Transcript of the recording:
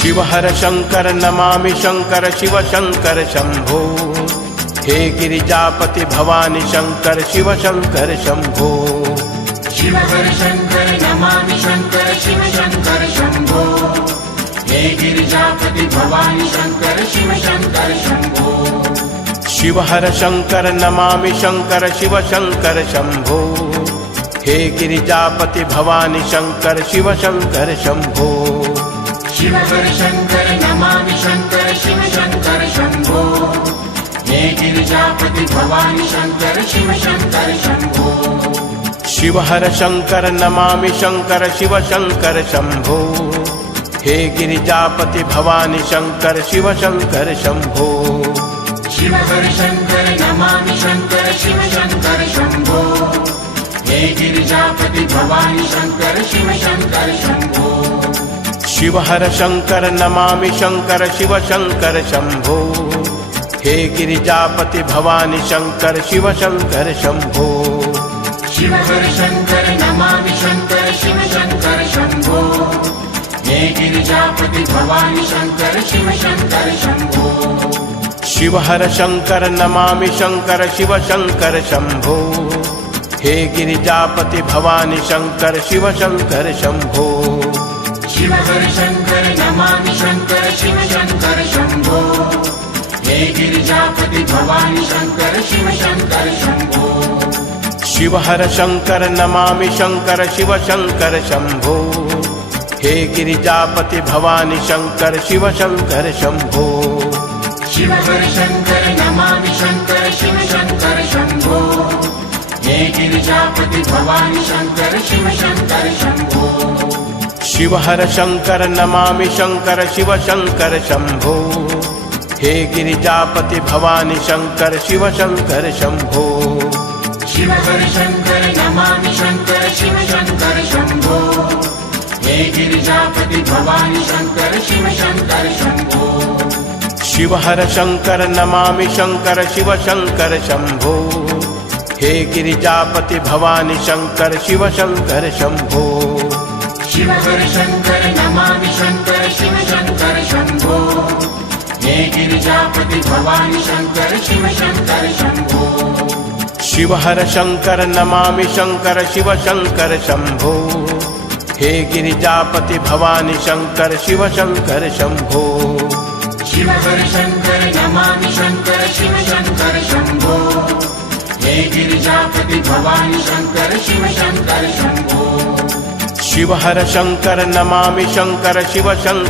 शिव हर शंकर नमामि शंकर शिव शंकर शंभो। हे गिरिजापति भवानी शंकर शिव शंकर शंभो। शिव हर शंकर नमामि शंकर शिव शंकर शंभो। हे गिरिजापति भवानी शंकर शिव शंकर शंभो। शिव हर शंकर नमामि शंकर शिव शंकर शंभो। हे गिरिजापति भवानी शंकर शिव शंकर शंभो। शिव हर शंकर नमामि शंकर शिव शंकर शंभो। हे गिरिजापति भवानी शंकर शिव शंकर शंभो। शिव हर शंकर नमामि शंकर शिव शंकर शंभो। हे गिरिजापति भवानी शंकर शिव शंकर शंभो। शिव हर शंकर नमामि शंकर शिव शंकर शंभो। हे गिरिजापति भवानी शंकर शिव शंकर शंभो। शिव हर शंकर नमामि शंकर शिव शंकर शंभो। हे गिरिजापति भवानी शंकर शिव शंकर शंभो। शिव हर शंकर नमामि शंकर शिव शंकर शंभो। हे गिरिजापति भवानी शंकर शिव शंकर शंभो। शिव हर शंकर नमामि शंकर शिव शंकर शंभो। हे गिरिजापति भवानी शंकर शिव शंकर शंभो। शिव हर शंकर नमामि शंकर शिव शंकर शंभो। हे गिरिजापति भवानी शंकर शिव शंकर शंभो। शिव हर शंकर नमामि शंकर शिव शंकर शंभो। हे गिरिजापति भवानी शंकर शिव शंकर शंभो। शिव हर शंकर नमामि शंकर शिव शंकर शंभो। हे गिरिजापति भवानी शंकर शिव शंकर शंभो। शिव हर शंकर नमामि शंकर शिव शंकर शंभो। हे गिरिजापति भवानी शंकर शिव शंकर शंभो। शिव हर शंकर नमामि शंकर शिव शंकर शंभो। हे गिरिजापति भवानी शंकर शिव शंकर शंभो। शिव हर शंकर नमामि शंकर शिव शंकर शंभो। हे गिरिजापति भवानी शंकर शिव शंकर शंभो। शिव हर शंकर नमामि शंकर शिव शंकर शंभो। हे गिरिजापति भवानी शंकर शिव शंकर शंभो। शिव हर शंकर नमामि शंकर शिव शंकर शंभो। हे गिरिजापति भवानी शंकर शिव शंकर शंभो। शिव हर शंकर नमामि शंकर शिव शंकर शंभो। हे गिरिजापति भवानी शंकर शिव शंकर शंभो। शिव हर शंकर नमामि शंकर शिव शंकर